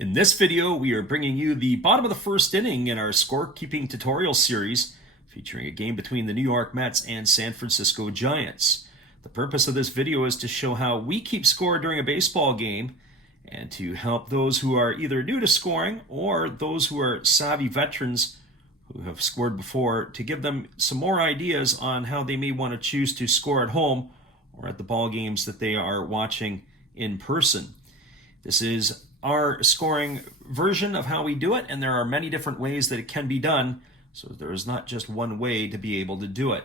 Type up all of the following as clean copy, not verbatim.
In this video, we are bringing you the bottom of the first inning in our scorekeeping tutorial series, featuring a game between the New York Mets and San Francisco Giants. The purpose of this video is to show how we keep score during a baseball game and to help those who are either new to scoring or those who are savvy veterans who have scored before, to give them some more ideas on how they may want to choose to score at home or at the ball games that they are watching in person. This is our scoring version of how we do it, and there are many different ways that it can be done, so there is not just one way to be able to do it.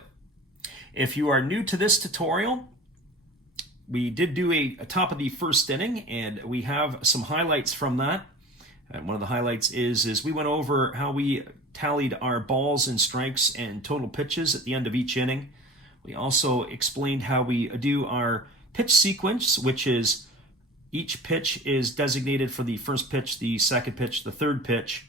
If you are new to this tutorial, we did do a top of the first inning, and we have some highlights from that. And one of the highlights is we went over how we tallied our balls and strikes and total pitches at the end of each inning. We also explained how we do our pitch sequence, which is each pitch is designated for the first pitch, the second pitch, the third pitch.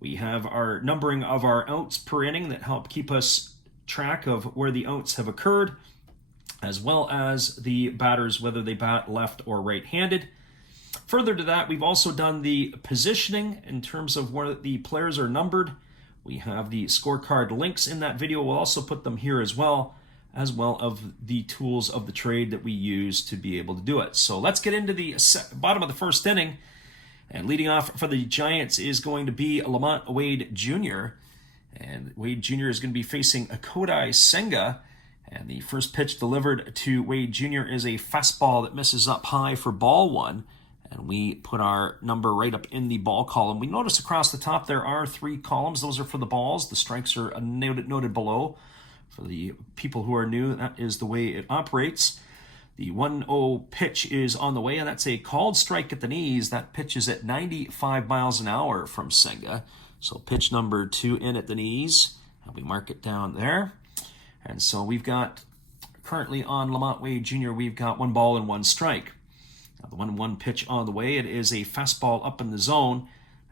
We have our numbering of our outs per inning that help keep us track of where the outs have occurred, as well as the batters, whether they bat left or right-handed. Further to that, we've also done the positioning in terms of where the players are numbered. We have the scorecard links in that video. We'll also put them here as well of the tools of the trade that we use to be able to do it. So let's get into the bottom of the first inning. And leading off for the Giants is going to be Lamont Wade Jr. And Wade Jr. is going to be facing Kodai Senga. And the first pitch delivered to Wade Jr. is a fastball that misses up high for ball one. And we put our number right up in the ball column. We notice across the top there are 3 columns. Those are for the balls. The strikes are noted below. For the people who are new, that is the way it operates. The 1-0 pitch is on the way, and that's a called strike at the knees. That pitch is at 95 miles an hour from Senga. So pitch number 2 in at the knees, and we mark it down there. And so we've got, currently on Lamont Wade Jr., we've got 1 ball and 1 strike. Now the 1-1 pitch on the way, it is a fastball up in the zone,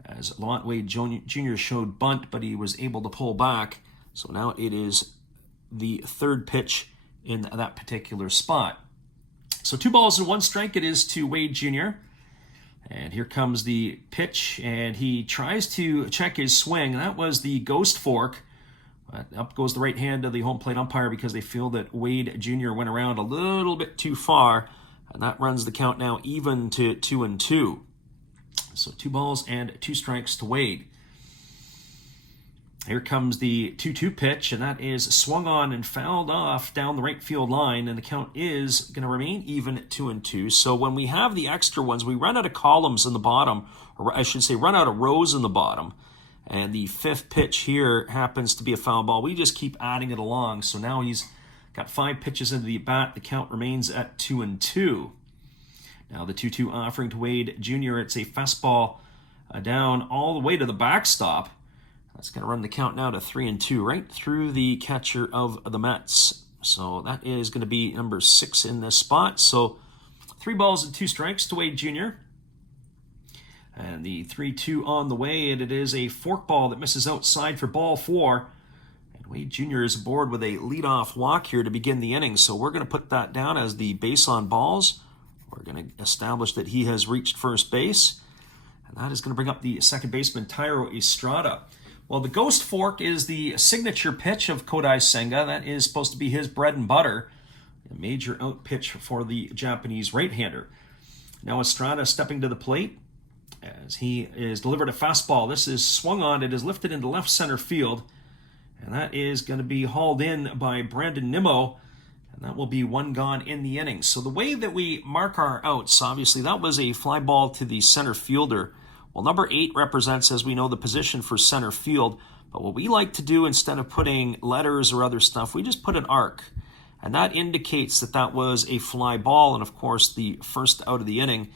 as Lamont Wade Jr. showed bunt, but he was able to pull back. So now it is the third pitch in that particular spot. So 2 balls and 1 strike it is to Wade Jr. And here comes the pitch, and he tries to check his swing. That was the ghost fork. Up goes the right hand of the home plate umpire because they feel that Wade Jr. went around a little bit too far, and that runs the count now even to 2-2. So 2 balls and 2 strikes to Wade. Here comes the 2-2 pitch, and that is swung on and fouled off down the right field line, and the count is going to remain even at 2-2. So when we have the extra ones, we run out of columns in the bottom, or I should say run out of rows in the bottom, and the 5th pitch here happens to be a foul ball. We just keep adding it along, so now he's got 5 pitches into the bat. The count remains at 2-2. Now the 2-2 offering to Wade Jr., it's a fastball down all the way to the backstop. That's going to run the count now to 3-2, right through the catcher of the Mets. So that is going to be number 6 in this spot. So 3 balls and 2 strikes to Wade Jr. And the 3-2 on the way, and it is a forkball that misses outside for ball 4. And Wade Jr. is aboard with a leadoff walk here to begin the inning. So we're going to put that down as the base on balls. We're going to establish that he has reached first base. And that is going to bring up the second baseman, Thairo Estrada. Well, the ghost fork is the signature pitch of Kodai Senga. That is supposed to be his bread and butter. A major out pitch for the Japanese right-hander. Now Estrada stepping to the plate as he is delivered a fastball. This is swung on. It is lifted into left center field. And that is going to be hauled in by Brandon Nimmo. And that will be 1 gone in the inning. So the way that we mark our outs, obviously that was a fly ball to the center fielder. Well, number 8 represents, as we know, the position for center field. But what we like to do, instead of putting letters or other stuff, we just put an arc. And that indicates that that was a fly ball. And, of course, the first out of the inning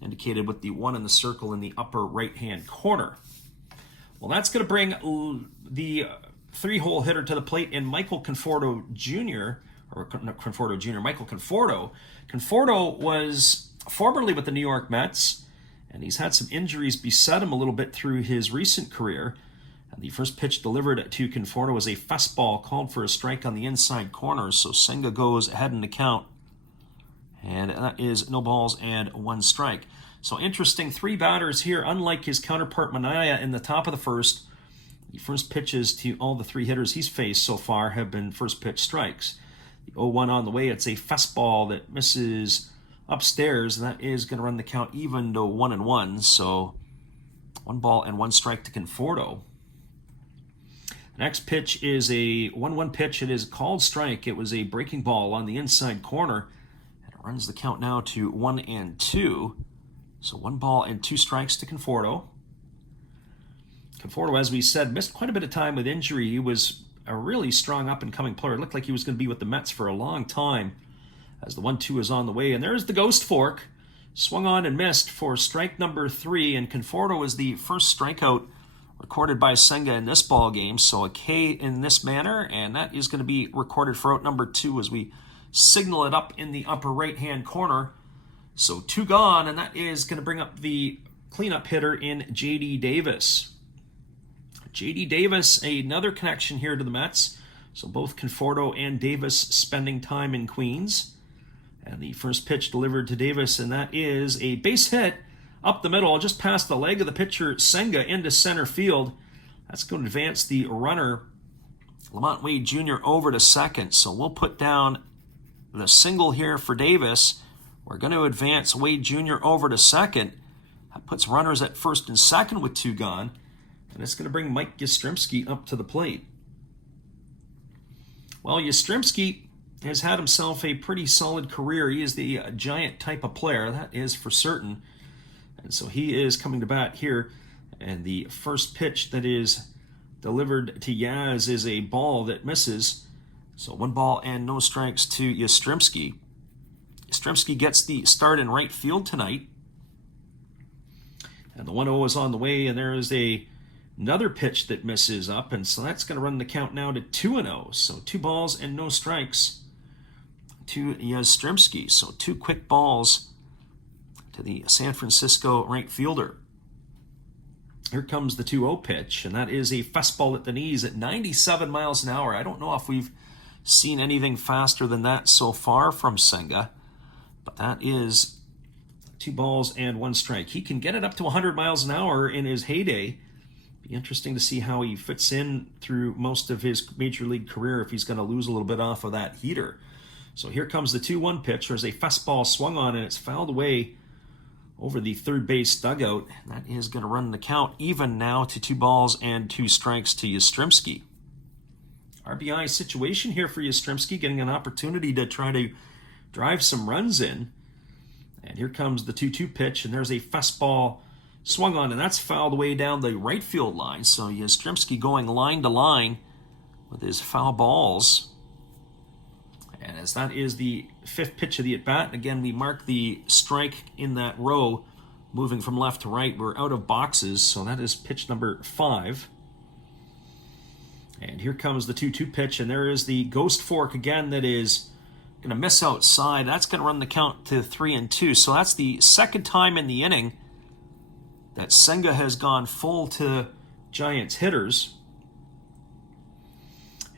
indicated with the 1 in the circle in the upper right-hand corner. Well, that's going to bring the 3-hole hitter to the plate in Michael Conforto Jr., or not Conforto Jr., Michael Conforto. Conforto was formerly with the New York Mets, and he's had some injuries beset him a little bit through his recent career. And the first pitch delivered to Conforto was a fastball called for a strike on the inside corner. So Senga goes ahead in the count. And that is no balls and 1 strike. So interesting, 3 batters here, unlike his counterpart Minaya in the top of the first. The first pitches to all the 3 hitters he's faced so far have been first pitch strikes. The 0-1 on the way, it's a fastball that misses upstairs, and that is going to run the count even to 1-1. So 1 ball and 1 strike to Conforto. The next pitch is a 1-1 pitch. It is called strike. It was a breaking ball on the inside corner. And it runs the count now to 1-2. So 1 ball and 2 strikes to Conforto. Conforto, as we said, missed quite a bit of time with injury. He was a really strong up-and-coming player. It looked like he was going to be with the Mets for a long time as the 1-2 is on the way. And there's the ghost fork. Swung on and missed for strike number 3. And Conforto is the first strikeout recorded by Senga in this ball game. So a K in this manner, and that is going to be recorded for out number 2 as we signal it up in the upper right-hand corner. So 2 gone, and that is going to bring up the cleanup hitter in J.D. Davis. J.D. Davis, another connection here to the Mets. So both Conforto and Davis spending time in Queens. And the first pitch delivered to Davis, and that is a base hit up the middle, just past the leg of the pitcher, Senga, into center field. That's going to advance the runner, Lamont Wade Jr., over to second. So we'll put down the single here for Davis. We're going to advance Wade Jr. over to second. That puts runners at first and second with 2 gone. And it's going to bring Mike Yastrzemski up to the plate. Well, Yastrzemski has had himself a pretty solid career. He is the giant type of player, that is for certain. And so he is coming to bat here. And the first pitch that is delivered to Yaz is a ball that misses. So 1 ball and no strikes to Yastrzemski. Yastrzemski gets the start in right field tonight. And the 1-0 is on the way, and there is another pitch that misses up, and so that's going to run the count now to 2-0. So 2 balls and no strikes to Yastrzemski. So 2 quick balls to the San Francisco right fielder. Here comes the 2-0 pitch, and that is a fastball at the knees at 97 miles an hour. I don't know if we've seen anything faster than that so far from Senga, but that is 2 balls and 1 strike. He can get it up to 100 miles an hour in his heyday. Be interesting to see how he fits in through most of his major league career if he's going to lose a little bit off of that heater. So here comes the 2-1 pitch. There's a fastball swung on, and it's fouled away over the third base dugout. That is going to run the count even now to 2 balls and 2 strikes to Yastrzemski. RBI situation here for Yastrzemski, getting an opportunity to try to drive some runs in. And here comes the 2-2 pitch, and there's a fastball swung on, and that's fouled away down the right field line. So Yastrzemski going line to line with his foul balls. And as that is the 5th pitch of the at-bat, again, we mark the strike in that row, moving from left to right. We're out of boxes, so that is pitch number 5. And here comes the 2-2 pitch, and there is the ghost fork again that is going to miss outside. That's going to run the count to 3-2. So that's the second time in the inning that Senga has gone full to Giants hitters.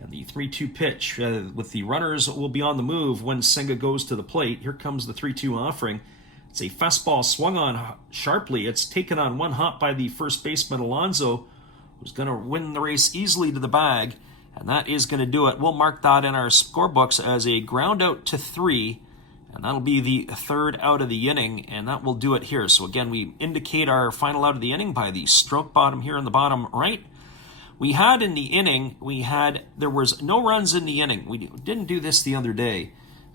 And the 3-2 pitch with the runners will be on the move when Senga goes to the plate. Here comes the 3-2 offering. It's a fastball swung on sharply. It's taken on 1 hop by the first baseman Alonso, who's going to win the race easily to the bag. And that is going to do it. We'll mark that in our scorebooks as a ground out to 3. And that'll be the 3rd out of the inning, and that will do it here. So again, we indicate our final out of the inning by the stroke bottom here in the bottom right. We had in the inning, there was no runs in the inning. We didn't do this the other day.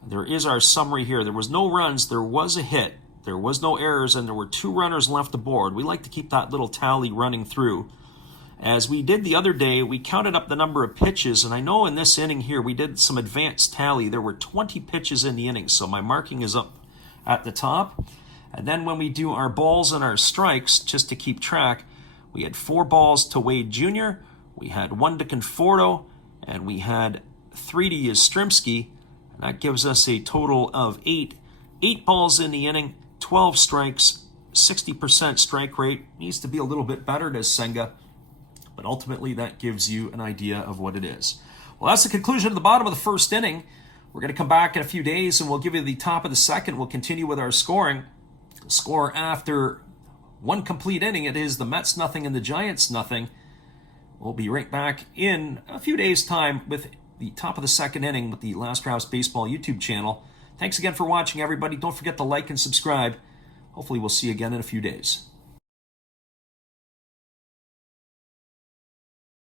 There is our summary here. There was no runs, there was a hit, there was no errors, and there were 2 runners left aboard. We like to keep that little tally running through. As we did the other day, we counted up the number of pitches, and I know in this inning here we did some advanced tally. There were 20 pitches in the inning, so my marking is up at the top. And then when we do our balls and our strikes, just to keep track, we had 4 balls to Wade Jr., we had 1 to Conforto, and we had 3 to Yastrzemski, and that gives us a total of 8. 8 balls in the inning, 12 strikes, 60% strike rate. Needs to be a little bit better, does Senga. But ultimately, that gives you an idea of what it is. Well, that's the conclusion of the bottom of the first inning. We're going to come back in a few days, and we'll give you the top of the second. We'll continue with our scoring. Score after one complete inning, it is the Mets nothing and the Giants nothing. We'll be right back in a few days' time with the top of the second inning with the Last Drafts Baseball YouTube channel. Thanks again for watching, everybody. Don't forget to like and subscribe. Hopefully we'll see you again in a few days.